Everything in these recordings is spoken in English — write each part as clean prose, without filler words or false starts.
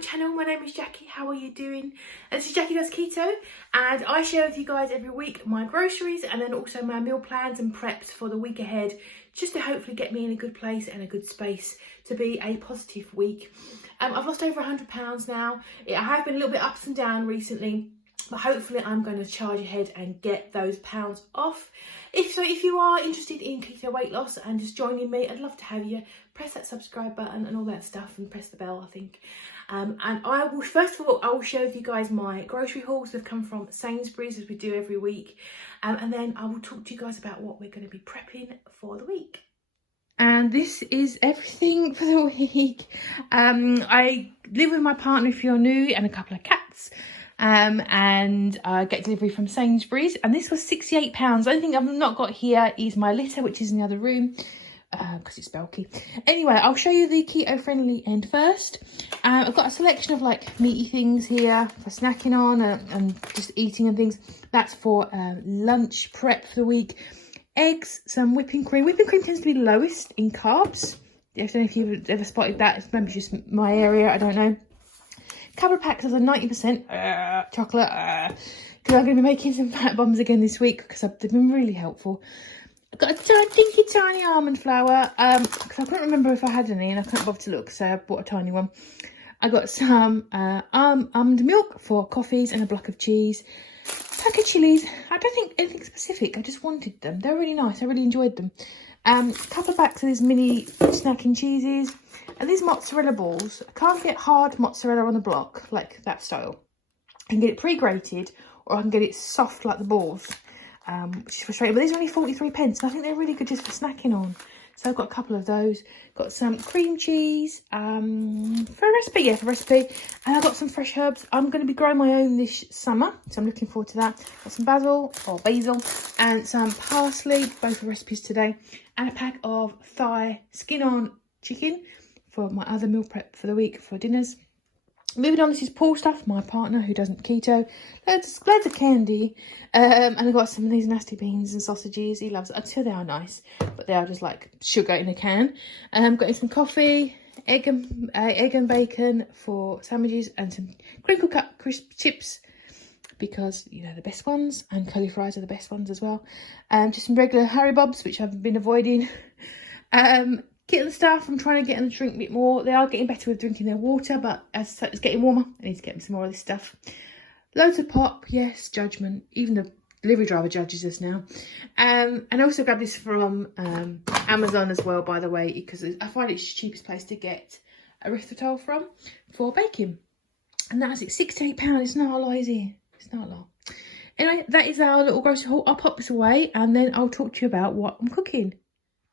channel. My name is Jackie. How are you doing? This is Jackie Does Keto, and I share with you guys every week my groceries and then also my meal plans and preps for the week ahead, just to hopefully get me in a good place and a good space to be a positive week. I've lost over £100 now. I have been a little bit ups and down recently, but hopefully I'm going to charge ahead and get those pounds off. If you are interested in keto weight loss and just joining me, I'd love to have you. Press that subscribe button and all that stuff, and press the bell, I think. And I will, first of all, I will share with you guys my grocery hauls. They've come from Sainsbury's, as we do every week. And then I will talk to you guys about what we're going to be prepping for the week. And this is everything for the week. I live with my partner, if you're new, and a couple of cats. And I get delivery from Sainsbury's, and this was £68. The only thing I've not got here is my litter, which is in the other room, because it's bulky. Anyway, I'll show you the keto friendly end first. I've got a selection of like meaty things here for snacking on and just eating and things. That's for lunch prep for the week. Eggs, some whipping cream. Whipping cream tends to be the lowest in carbs. I don't know if you've ever spotted that. It's maybe just my area, I don't know. Couple of packs of the 90% chocolate, because I'm going to be making some fat bombs again this week, because they've been really helpful. I've got a tiny almond flour, because I couldn't remember if I had any and I couldn't bother to look, so I bought a tiny one. I got some almond milk for coffees and a block of cheese. Pack of chilies. I don't think anything specific, I just wanted them. They're really nice, I really enjoyed them. A couple of packs of these mini snacking cheeses. And these mozzarella balls, I can't get hard mozzarella on the block, like that style. I can get it pre-grated, or I can get it soft like the balls, which is frustrating. But these are only 43p, and I think they're really good just for snacking on. So I've got a couple of those. Got some cream cheese for a recipe, for recipe. And I've got some fresh herbs. I'm going to be growing my own this summer, so I'm looking forward to that. Got some basil, and some parsley, both for recipes today. And a pack of thigh skin-on chicken for my other meal prep for the week for dinners. Moving on, this is Paul stuff, my partner who doesn't keto. Loads of candy. And I've got some of these nasty beans and sausages. He loves it until they are nice, but they are just like sugar in a can. Got some coffee, egg and bacon for sandwiches, and some crinkle cut crisp chips, because you know the best ones, and curly fries are the best ones as well. Just some regular Harry Bobs, which I've been avoiding. Kitten stuff, I'm trying to get them to drink a bit more. They are getting better with drinking their water, but as it's getting warmer, I need to get them some more of this stuff. Loads of pop, yes, judgment. Even the delivery driver judges us now. And I also grabbed this from Amazon as well, by the way, because I find it's the cheapest place to get erythritol from for baking. And that's it, £68. It's not a lot, is it? It's not a lot. Anyway, that is our little grocery haul. I'll pop this away and then I'll talk to you about what I'm cooking.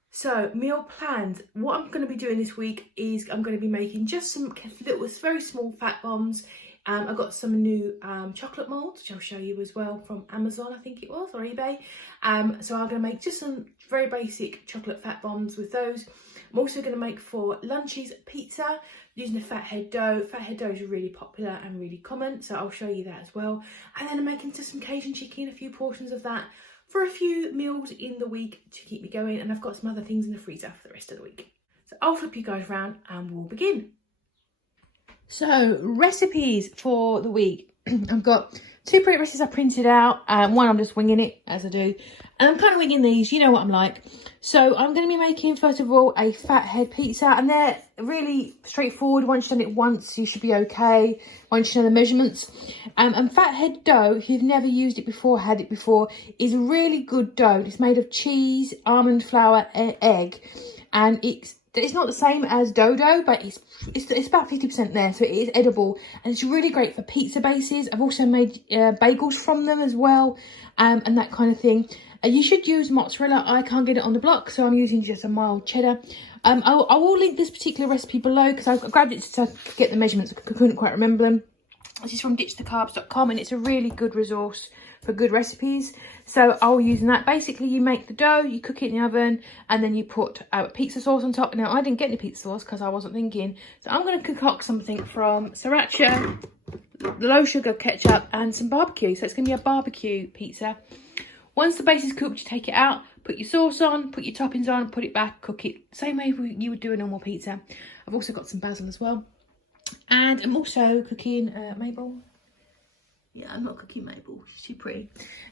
So, meal plans. What I'm going to be doing this week is I'm going to be making just some little, very small fat bombs. I've got some new chocolate moulds, which I'll show you as well, from Amazon, I think it was, or eBay. So I'm going to make just some very basic chocolate fat bombs with those. I'm also going to make for lunches pizza using the Fathead dough. Fathead dough is really popular and really common, so I'll show you that as well. And then I'm making just some Cajun chicken, a few portions of that, for a few meals in the week to keep me going, and I've got some other things in the freezer for the rest of the week. So I'll flip you guys around and we'll begin. So, recipes for the week. I've got 2 pretty recipes I printed out. One I'm just winging it, as I do. And I'm kind of winging these, you know what I'm like. So I'm going to be making, first of all, a Fathead Pizza. And they're really straightforward. Once you've done it once, you should be okay. Once you know the measurements. And Fathead dough, if you've never used it before, had it before, is a really good dough. It's made of cheese, almond flour, egg. And it's not the same as dough, but it's about 50% there, so it is edible, and it's really great for pizza bases. I've also made bagels from them as well, and that kind of thing. You should use mozzarella. I can't get it on the block, so I'm using just a mild cheddar. I will link this particular recipe below, because I grabbed it to get the measurements. I couldn't quite remember them. This is from ditchthecarbs.com, and it's a really good resource for good recipes. So I'll use that. Basically, you make the dough, you cook it in the oven, and then you put pizza sauce on top. Now, I didn't get any pizza sauce because I wasn't thinking. So I'm going to concoct something from sriracha, low sugar ketchup, and some barbecue. So it's going to be a barbecue pizza. Once the base is cooked, you take it out, put your sauce on, put your toppings on, put it back, cook it. Same way you would do a normal pizza. I've also got some basil as well. And I'm also cooking Mabel. Yeah, I'm not cooking Mabel, she's too pretty.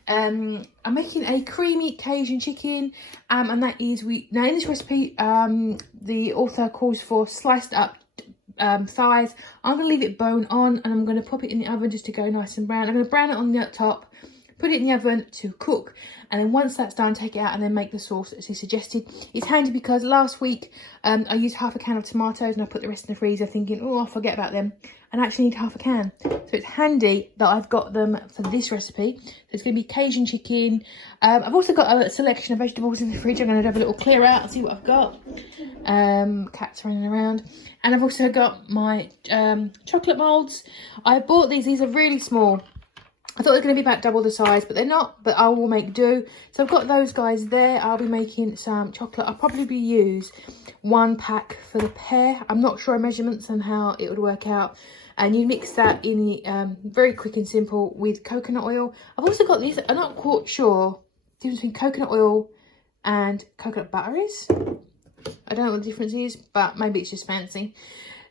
I'm making a creamy Cajun chicken, and that is, now in this recipe, the author calls for sliced up thighs. I'm going to leave it bone on, and I'm going to pop it in the oven just to go nice and brown. I'm going to brown it on the top, put it in the oven to cook, and then once that's done, take it out and then make the sauce as he suggested. It's handy because last week I used half a can of tomatoes and I put the rest in the freezer thinking, oh, I'll forget about them, and I actually need half a can. So it's handy that I've got them for this recipe. So it's going to be Cajun chicken. I've also got a selection of vegetables in the fridge. I'm going to have a little clear out and see what I've got. Cats running around. And I've also got my chocolate moulds. I bought these are really small. I thought they were going to be about double the size, but they're not, but I will make do. So I've got those guys there. I'll be making some chocolate. I'll probably use 1 pack for the pair. I'm not sure of measurements and how it would work out. And you mix that in the, very quick and simple, with coconut oil. I've also got these, I'm not quite sure the difference between coconut oil and coconut butter is. I don't know what the difference is, but maybe it's just fancy.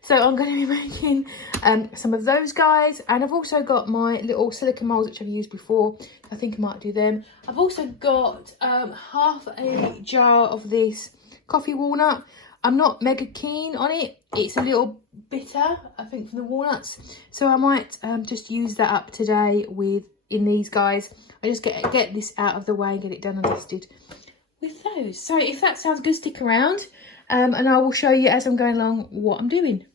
So I'm going to be making some of those guys. And I've also got my little silicone molds, which I've used before. I think I might do them. I've also got half a jar of this coffee walnut. I'm not mega keen on it. It's a little bitter, I think, from the walnuts. So I might just use that up today in these guys. I just get this out of the way and get it done and dusted with those. So if that sounds good, stick around. And I will show you as I'm going along what I'm doing.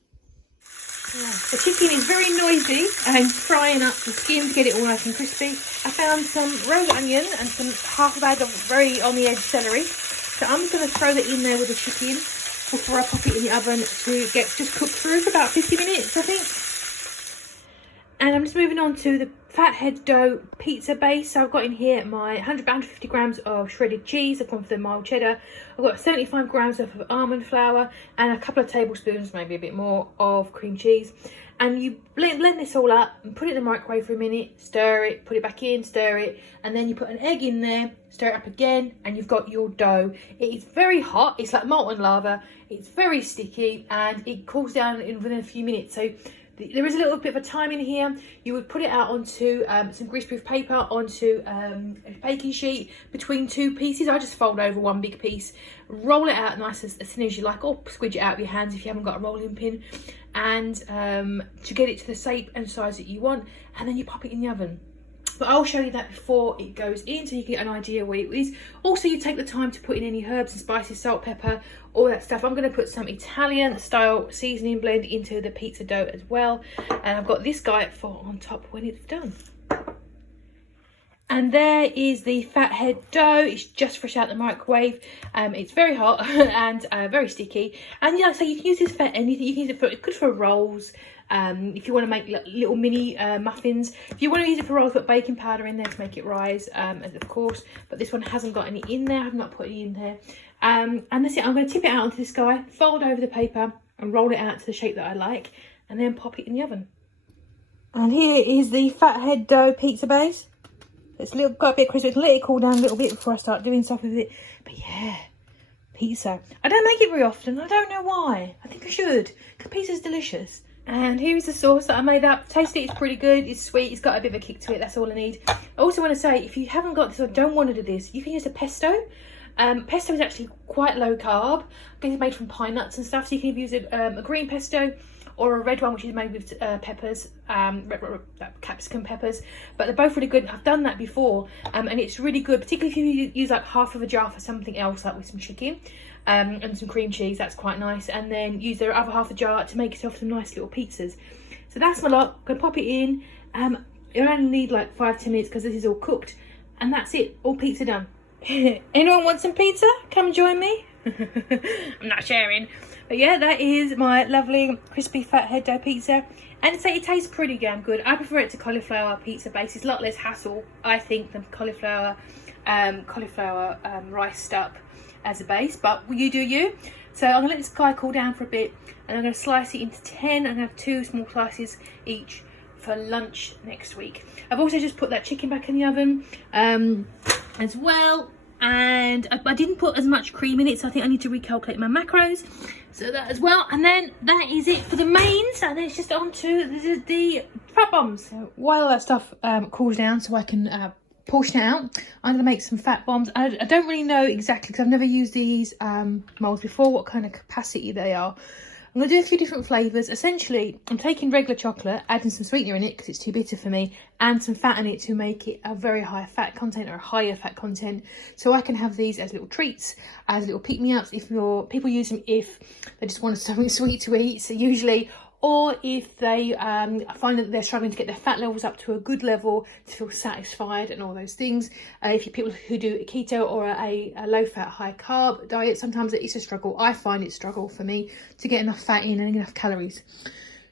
The chicken is very noisy and frying up the skin to get it all nice and crispy. I found some rose onion and some half a bag of very on the edge celery. So I'm just going to throw that in there with the chicken before I pop it in the oven to get just cooked through for about 50 minutes, I think. And I'm just moving on to the Fathead dough pizza base. So I've got in here my 150 grams of shredded cheese. I've gone for the mild cheddar. I've got 75 grams of almond flour and a couple of tablespoons, maybe a bit more, of cream cheese. And you blend this all up and put it in the microwave for a minute, stir it, put it back in, stir it, and then you put an egg in there, stir it up again, and you've got your dough. It is very hot, it's like molten lava, it's very sticky, and it cools down within a few minutes. So there is a little bit of a time in here. You would put it out onto some greaseproof paper, onto a baking sheet between 2 pieces. I just fold over 1 big piece, roll it out nice as thin as you like, or squidge it out with your hands if you haven't got a rolling pin, and to get it to the shape and size that you want, and then you pop it in the oven. But I'll show you that before it goes in so you can get an idea what it is. Also, you take the time to put in any herbs and spices, salt, pepper, all that stuff. I'm going to put some Italian style seasoning blend into the pizza dough as well. And I've got this guy for on top when it's done. And there is the Fathead dough. It's just fresh out the microwave. It's very hot and very sticky. And yeah, so you can use this for anything. You can use it for, it's good for rolls. If you want to make little mini muffins. If you want to use it for rolls, put baking powder in there to make it rise, of course. But this one hasn't got any in there. I've not put any in there. And that's it. I'm going to tip it out onto this guy, fold over the paper and roll it out to the shape that I like, and then pop it in the oven. And here is the Fathead dough pizza base. It's got a bit crispy. I can let it cool down a little bit before I start doing stuff with it. But yeah, pizza. I don't make it very often. I don't know why. I think I should, because pizza's delicious. And here is the sauce that I made up. Taste it, it's pretty good. It's sweet. It's got a bit of a kick to it. That's all I need. I also want to say, if you haven't got this or don't want to do this, you can use a pesto. Pesto is actually quite low carb. I think it's made from pine nuts and stuff. So you can use a green pesto or a red one, which is made with peppers, capsicum peppers. But they're both really good. I've done that before, and it's really good, particularly if you use like half of a jar for something else, like with some chicken and some cream cheese. That's quite nice. And then use the other half a jar to make yourself some nice little pizzas. So that's my lot. I'm gonna pop it in. You only need like 5-10 minutes because this is all cooked, and that's it. All pizza done. Anyone want some pizza? Come join me. I'm not sharing. But yeah, that is my lovely crispy Fathead dough pizza, and it tastes pretty damn good. I prefer it to cauliflower pizza base. It's a lot less hassle, I think, than cauliflower rice stuck as a base, but you do you. So I'm gonna let this guy cool down for a bit, and I'm gonna slice it into 10 and have 2 small slices each for lunch next week. I've also just put that chicken back in the oven as well. and I didn't put as much cream in it, so I think I need to recalculate my macros, so that as well. And then that is it for the mains, and then it's just on to the fat bombs. So while that stuff cools down so I can portion it out, I'm going to make some fat bombs. I don't really know exactly, because I've never used these molds before, what kind of capacity they are. I'm going to do a few different flavours. Essentially, I'm taking regular chocolate, adding some sweetener in it because it's too bitter for me, and some fat in it to make it a very high fat content or a higher fat content. So I can have these as little treats, as little pick-me-ups. People use them if they just want something sweet to eat, so usually, or if they find that they're struggling to get their fat levels up to a good level to feel satisfied and all those things. If you're people who do a keto or a low fat, high carb diet, sometimes it's a struggle. I find it a struggle for me to get enough fat in and enough calories.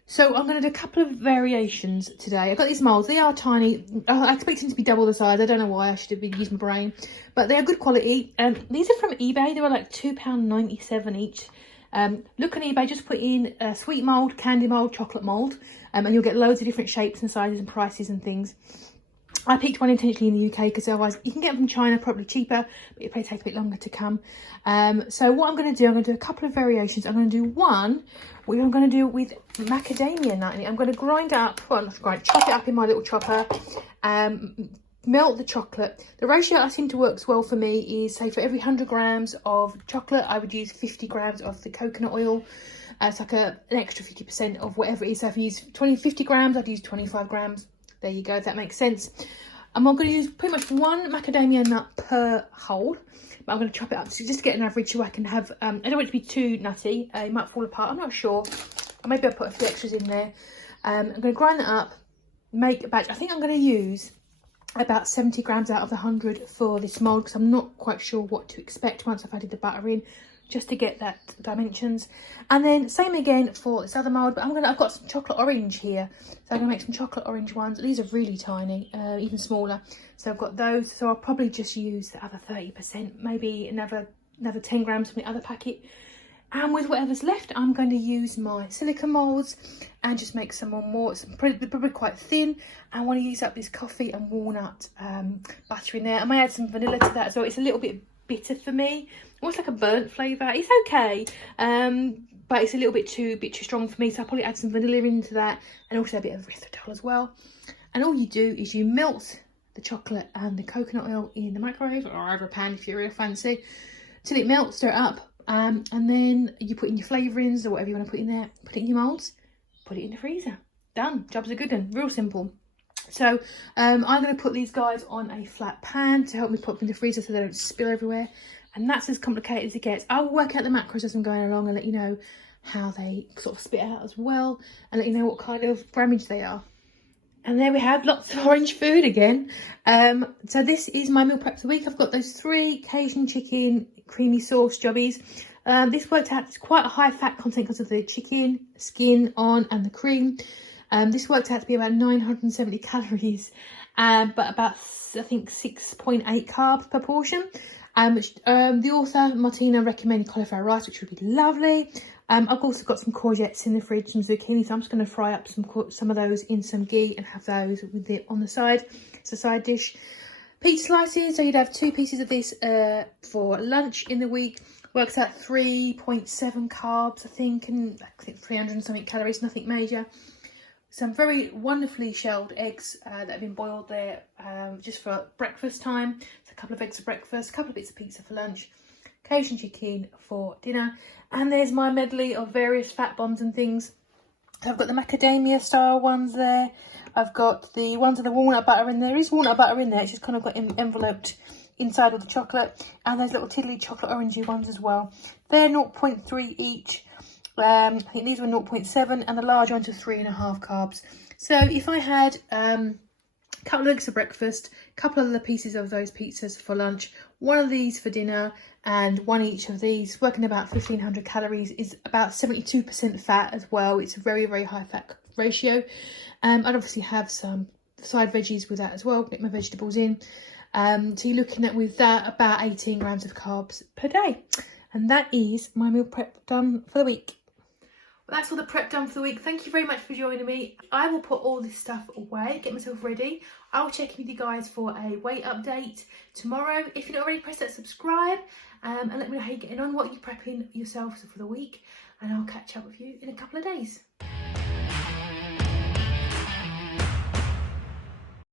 So I'm going to do a couple of variations today. I've got these molds. They are tiny. I expect them to be double the size. I don't know why. I should have used my brain. But they're good quality. These are from eBay. They were like £2.97 each. Look on eBay, just put in sweet mold, candy mold, chocolate mold, and you'll get loads of different shapes and sizes and prices and things. I picked one intentionally in the UK because otherwise you can get them from China, probably cheaper, but it probably takes a bit longer to come. So what I'm going to do, I'm going to do a couple of variations. I'm going to do one where I'm going to do with macadamia nut in it. I'm going to grind up, well, not grind, chop it up in my little chopper, melt the chocolate. The ratio I seem to works well for me is, say, for every 100 grams of chocolate, I would use 50 grams of the coconut oil. It's like an extra 50% of whatever it is. So if you use 50 grams, I'd use 25 grams. There you go, if that makes sense. I'm going to use pretty much one macadamia nut per hole, but I'm going to chop it up just to get an average so I can have, I don't want it to be too nutty. It might fall apart, I'm not sure. Or maybe I'll put a few extras in there. I'm going to grind that up, make a batch. I think I'm going to use about 70 grams out of the 100 for this mold, because I'm not quite sure what to expect once I've added the butter in, just to get that dimensions. And then same again for this other mold, but I've got some chocolate orange here, so I'm gonna make some chocolate orange ones. These are really tiny, even smaller, so I've got those. So I'll probably just use the other 30%, maybe another 10 grams from the other packet. And with whatever's left, I'm going to use my silicone molds and just make some more. It's probably quite thin. I want to use up this coffee and walnut butter in there. I may add some vanilla to that as well. It's a little bit bitter for me, almost like a burnt flavour. It's okay, but it's a little bit too strong for me. So I'll probably add some vanilla into that, and also a bit of erythritol as well. And all you do is you melt the chocolate and the coconut oil in the microwave, or over a pan if you're real fancy, till it melts. Stir it up. And then you put in your flavourings or whatever you want to put in there, put it in your moulds, put it in the freezer. Done. Job's a good one. Real simple. So I'm going to put these guys on a flat pan to help me put them in the freezer so they don't spill everywhere. And that's as complicated as it gets. I'll work out the macros as I'm going along and let you know how they sort of spit out as well, and let you know what kind of grammage they are. And there we have lots of orange food again. So this is my meal prep for the week. I've got those 3 Cajun chicken creamy sauce jobbies. This worked out, it's quite a high fat content because of the chicken skin on and the cream. This worked out to be about 970 calories, but about, I think, 6.8 carbs per portion. Which the author, Martina, recommended cauliflower rice, which would be lovely. I've also got some courgettes in the fridge, some zucchini, so I'm just going to fry up some of those in some ghee and have those with it on the side. It's a side dish. Pizza slices, so you'd have 2 pieces of this for lunch in the week. Works out 3.7 carbs, I think, and I think 300 and something calories, nothing major. Some very wonderfully shelled eggs that have been boiled there just for breakfast time. So a couple of eggs for breakfast, a couple of bits of pizza for lunch, Cajun chicken for dinner. And there's my medley of various fat bombs and things. So I've got the macadamia style ones there. I've got the ones with the walnut butter in there. There is walnut butter in there. It's just kind of got enveloped inside with the chocolate. And there's little tiddly chocolate orangey ones as well. They're 0.3 each. I think these were 0.7 and the large ones are 3.5 carbs. So if I had a couple of eggs for breakfast, a couple of the pieces of those pizzas for lunch, one of these for dinner, and one each of these, working about 1,500 calories, is about 72% fat as well. It's a very, very high fat ratio. I'd obviously have some side veggies with that as well, get my vegetables in. So you're looking at, with that, about 18 grams of carbs per day. And that is my meal prep done for the week. But that's all the prep done for the week. Thank you very much for joining me. I will put all this stuff away, get myself ready. I'll check in with you guys for a weight update tomorrow. If you're not already, press that subscribe and let me know how you're getting on, what you're prepping yourselves for the week. And I'll catch up with you in a couple of days.